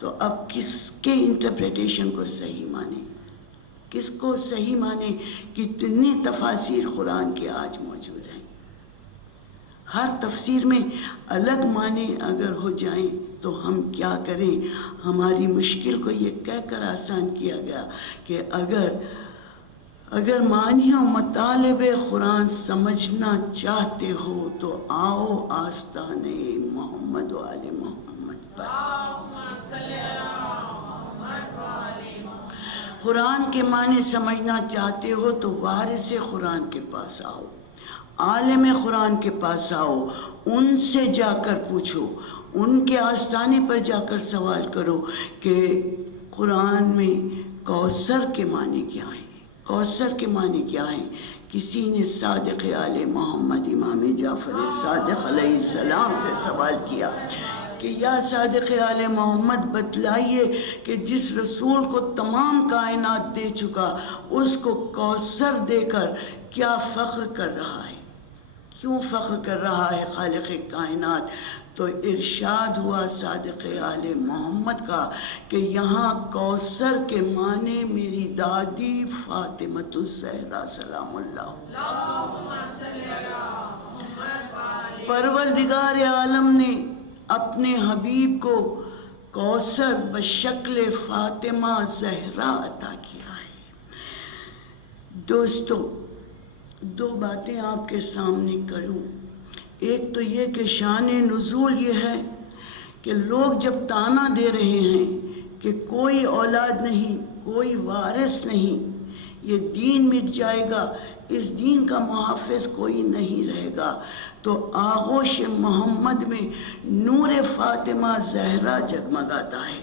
تو اب کس کے انٹرپریٹیشن کو صحیح مانے، کس کو صحیح مانے؟ کتنی تفاسیر قرآن کے آج موجود ہیں، ہر تفسیر میں الگ معنی اگر ہو جائیں تو ہم کیا کریں؟ ہماری مشکل کو یہ کہہ کر آسان کیا گیا کہ اگر معنی و مطالب قرآن سمجھنا چاہتے ہو تو آؤ آستانے محمد و آل محمد پر۔ قرآن کے معنی سمجھنا چاہتے ہو تو وارث قرآن کے پاس آؤ، عالم قرآن کے پاس آؤ، ان سے جا کر پوچھو، ان کے آستانے پر جا کر سوال کرو کہ قرآن میں کوثر کے معنی کیا ہیں، کوثر کے معنی کیا ہیں۔ کسی نے صادق آل محمد امام جعفر صادق علیہ السلام سے سوال کیا کہ یا صادق آل محمد بتلائیے کہ جس رسول کو تمام کائنات دے چکا اس کو کوثر دے کر کیا فخر کر رہا ہے، کیوں فخر کر رہا ہے خالق کائنات؟ تو ارشاد ہوا صادق آل محمد کا کہ یہاں کوثر کے معنی میری دادی فاطمۃ الزہرا سلام اللہ، پروردگار عالم نے اپنے حبیب کو کوثر بشکل فاطمہ زہرا عطا کیا ہے۔ دوستو، دو باتیں آپ کے سامنے کروں۔ ایک تو یہ کہ شان نزول یہ ہے کہ لوگ جب تانا دے رہے ہیں کہ کوئی اولاد نہیں، کوئی وارث نہیں، یہ دین مٹ جائے گا، اس دین کا محافظ کوئی نہیں رہے گا، تو آغوش محمد میں نور فاطمہ زہرا جگمگاتا ہے،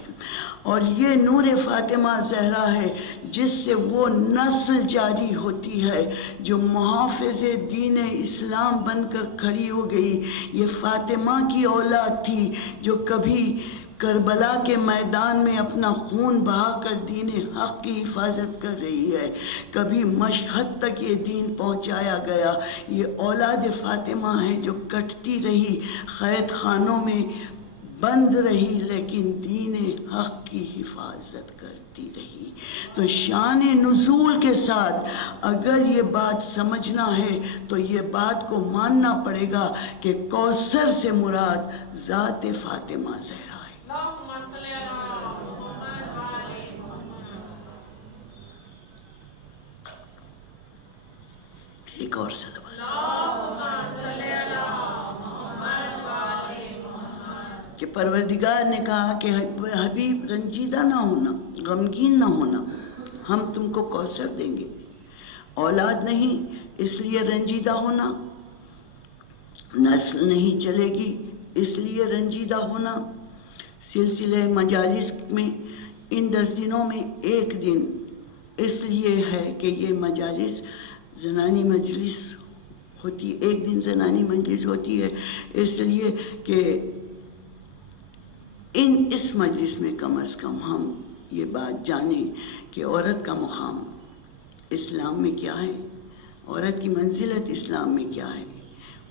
اور یہ نور فاطمہ زہرا ہے جس سے وہ نسل جاری ہوتی ہے جو محافظ دین اسلام بن کر کھڑی ہو گئی۔ یہ فاطمہ کی اولاد تھی جو کبھی کربلا کے میدان میں اپنا خون بہا کر دین حق کی حفاظت کر رہی ہے، کبھی مشہد تک یہ دین پہنچایا گیا۔ یہ اولاد فاطمہ ہے جو کٹتی رہی، قید خانوں میں بند رہی، لیکن دین حق کی حفاظت کرتی رہی۔ تو شان نزول کے ساتھ اگر یہ بات سمجھنا ہے تو یہ بات کو ماننا پڑے گا کہ کوثر سے مراد ذات فاطمہ زہرا ہے۔ ایک اور صدقہ کہ پروردگار نے کہا کہ حبیب رنجیدہ نہ ہونا، غمگین نہ ہونا، ہم تم کو کوثر دیں گے۔ اولاد نہیں اس لیے رنجیدہ ہونا، نسل نہیں چلے گی اس لیے رنجیدہ ہونا۔ سلسلہ مجالس میں ان 10 دنوں میں ایک دن اس لیے ہے کہ یہ مجالس زنانی مجلس ہوتی، ایک دن زنانی مجلس ہوتی ہے، اس لیے کہ اس مجلس میں کم از کم ہم یہ بات جانیں کہ عورت کا مقام اسلام میں کیا ہے، عورت کی منزلت اسلام میں کیا ہے،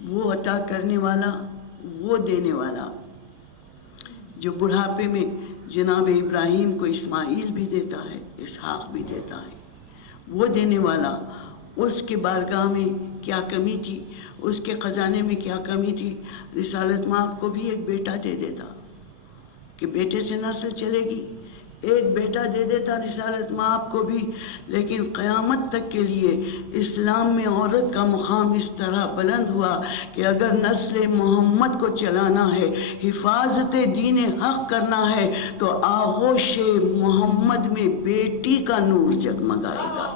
وہ عطا کرنے والا، وہ دینے والا جو بڑھاپے میں جناب ابراہیم کو اسماعیل بھی دیتا ہے، اسحاق بھی دیتا ہے، وہ دینے والا، اس کے بارگاہ میں کیا کمی تھی، اس کے خزانے میں کیا کمی تھی؟ رسالت مآب کو بھی ایک بیٹا دے دیتا کہ بیٹے سے نسل چلے گی، ایک بیٹا دے دیتا رسالت مآب کو بھی، لیکن قیامت تک کے لیے اسلام میں عورت کا مقام اس طرح بلند ہوا کہ اگر نسل محمد کو چلانا ہے، حفاظت دین حق کرنا ہے، تو آغوش محمد میں بیٹی کا نور جگمگائے گا۔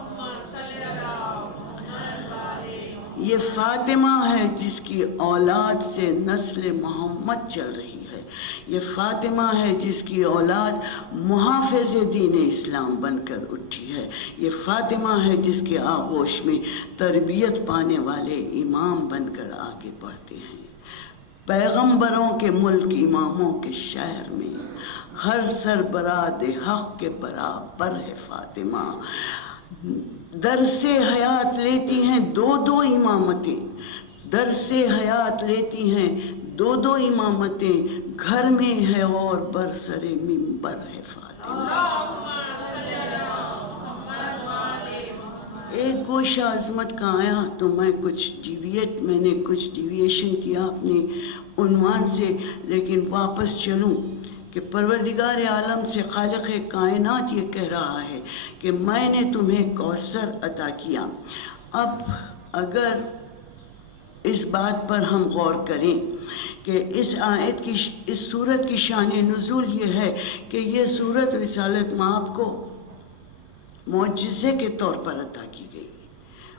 یہ فاطمہ ہے جس کی اولاد سے نسل محمد چل رہی ہے، یہ فاطمہ ہے جس کی اولاد محافظ دین اسلام بن کر اٹھی ہے، یہ فاطمہ ہے جس کے آغوش میں تربیت پانے والے امام بن کر آگے بڑھتے ہیں۔ پیغمبروں کے ملک، اماموں کے شہر میں ہر سربراہ حق کے برابر ہے فاطمہ۔ درس حیات لیتی ہیں دو امامتیں، درس حیات لیتی ہیں دو امامتیں، گھر میں ہے اور برسر منبر ہے فاطمہ۔ ایک گوشہ عظمت کا آیا تو میں نے کچھ ڈیویشن کیا اپنے عنوان سے، لیکن واپس چلوں کہ پروردگار عالم سے خالق کائنات یہ کہہ رہا ہے کہ میں نے تمہیں کوثر عطا کیا۔ اب اگر اس بات پر ہم غور کریں کہ اس آیت کی، اس سورت کی شان نزول یہ ہے کہ یہ سورت رسالت مآب کو معجزے کے طور پر عطا کی گئی،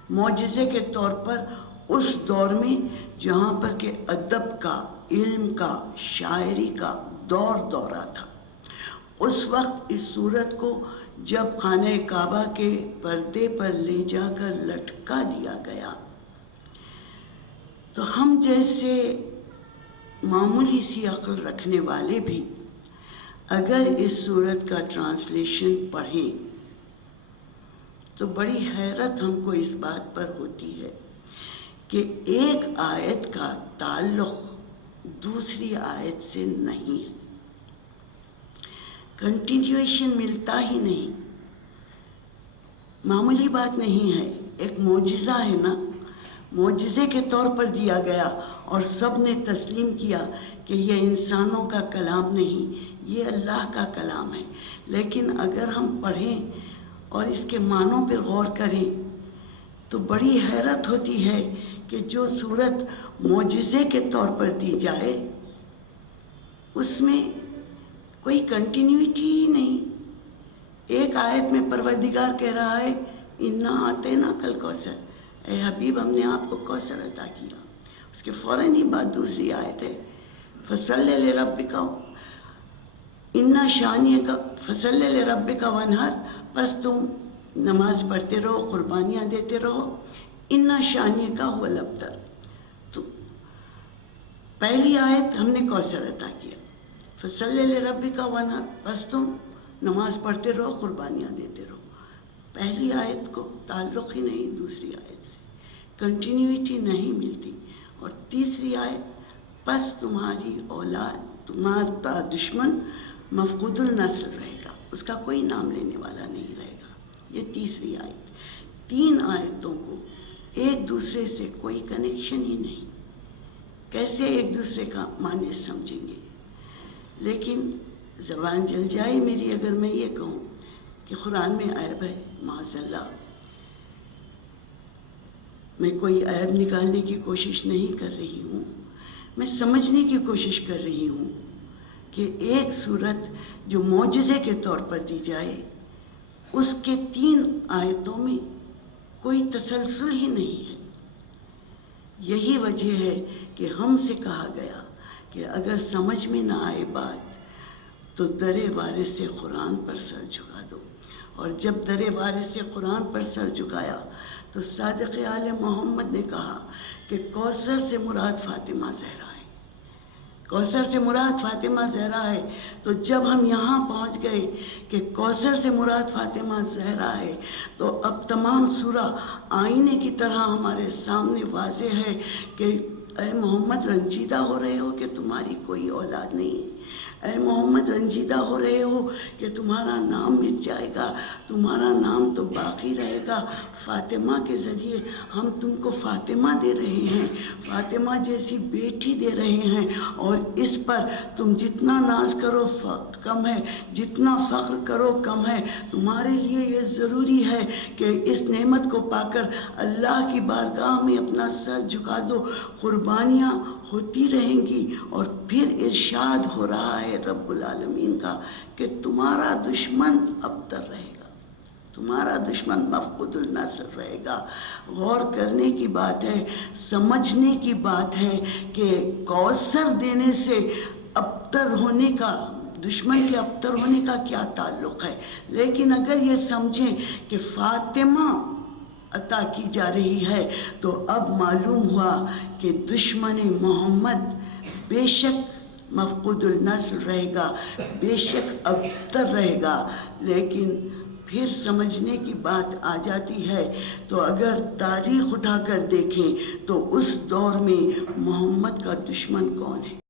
معجزے کے طور پر اس دور میں جہاں پر کہ ادب کا، علم کا، شاعری کا دورہ تھا۔ اس وقت اس سورت کو جب خانہ کعبہ کے پردے پر لے جا کر لٹکا دیا گیا تو ہم جیسے معمولی سی عقل رکھنے والے بھی اگر اس سورت کا ٹرانسلیشن پڑھیں تو بڑی حیرت ہم کو اس بات پر ہوتی ہے کہ ایک آیت کا تعلق دوسری آیت سے نہیں ہے، کنٹینیویشن ملتا ہی نہیں، معمولی بات نہیں ہے، ایک معجزہ ہے نا، معجزے کے طور پر دیا گیا اور سب نے تسلیم کیا کہ یہ انسانوں کا کلام نہیں، یہ اللہ کا کلام ہے۔ لیکن اگر ہم پڑھیں اور اس کے معنوں پر غور کریں تو بڑی حیرت ہوتی ہے کہ جو صورت معجزے کے طور پر دی جائے اس میں کوئی کنٹینیوٹی ہی نہیں۔ ایک آیت میں پروردگار کہہ رہا ہے انا اعطیناک الکوثر، اے حبیب ہم نے آپ کو کوثر عطا کیا، اس کے فوراً ہی بعد دوسری آیت ہے فصلی لربک انا شانئک فصلی لربک وانحر، بس تم نماز پڑھتے رہو، قربانیاں دیتے رہو، انا شانئک هو الابتر۔ تو پہلی آیت ہم نے کوثر عطا کیا، فصلی لربک وانحر، بس تم نماز پڑھتے رہو، قربانیاں دیتے رہو۔ پہلی آیت کو تعلق ہی نہیں دوسری آیت سے، کنٹینیوٹی نہیں ملتی۔ اور تیسری آیت بس تمہاری اولاد، تمہارا دشمن مفقود النسل رہے گا، اس کا کوئی نام لینے والا نہیں رہے گا۔ یہ تیسری آیت، تین آیتوں کو ایک دوسرے سے کوئی کنیکشن ہی نہیں، کیسے ایک دوسرے کا معنی سمجھیں گے؟ لیکن زبان جل جائے میری اگر میں یہ کہوں کہ قرآن میں عیب ہے، معاذ اللہ، میں کوئی عیب نکالنے کی کوشش نہیں کر رہی ہوں، میں سمجھنے کی کوشش کر رہی ہوں کہ ایک صورت جو معجزے کے طور پر دی جائے اس کے تین آیتوں میں کوئی تسلسل ہی نہیں ہے۔ یہی وجہ ہے کہ ہم سے کہا گیا کہ اگر سمجھ میں نہ آئے بات تو در وارث سے قرآن پر سر جھکا دو۔ اور جب در وارث سے قرآن پر سر جھکایا تو صادق آل محمد نے کہا کہ کوثر سے مراد فاطمہ زہرا ہے، کوثر سے مراد فاطمہ زہرا ہے۔ تو جب ہم یہاں پہنچ گئے کہ کوثر سے مراد فاطمہ زہرا ہے تو اب تمام سورہ آئینے کی طرح ہمارے سامنے واضح ہے کہ اے محمد رنجیدہ ہو رہے ہو کہ تمہاری کوئی اولاد نہیں، اے محمد رنجیدہ ہو رہے ہو کہ تمہارا نام مٹ جائے گا، تمہارا نام تو باقی رہے گا۔ فاطمہ کے ذریعے ہم تم کو فاطمہ دے رہے ہیں، فاطمہ جیسی بیٹی دے رہے ہیں، اور اس پر تم جتنا ناز کرو کم ہے، جتنا فخر کرو کم ہے۔ تمہارے لیے یہ ضروری ہے کہ اس نعمت کو پا کر اللہ کی بارگاہ میں اپنا سر جھکا دو، قربانیاں ہوتی رہیں گی۔ اور پھر ارشاد ہو رہا ہے رب العالمین کا کہ تمہارا دشمن ابتر رہے گا، تمہارا دشمن مفقود النصر رہے گا۔ غور کرنے کی بات ہے، سمجھنے کی بات ہے کہ کوثر دینے سے ابتر ہونے کا، دشمن کے ابتر ہونے کا کیا تعلق ہے۔ لیکن اگر یہ سمجھیں کہ فاطمہ عطا کی جا رہی ہے تو اب معلوم ہوا کہ دشمن محمد بے شک مفقود النسل رہے گا، بے شک ابتر رہے گا۔ لیکن پھر سمجھنے کی بات آ جاتی ہے تو اگر تاریخ اٹھا کر دیکھیں تو اس دور میں محمد کا دشمن کون ہے؟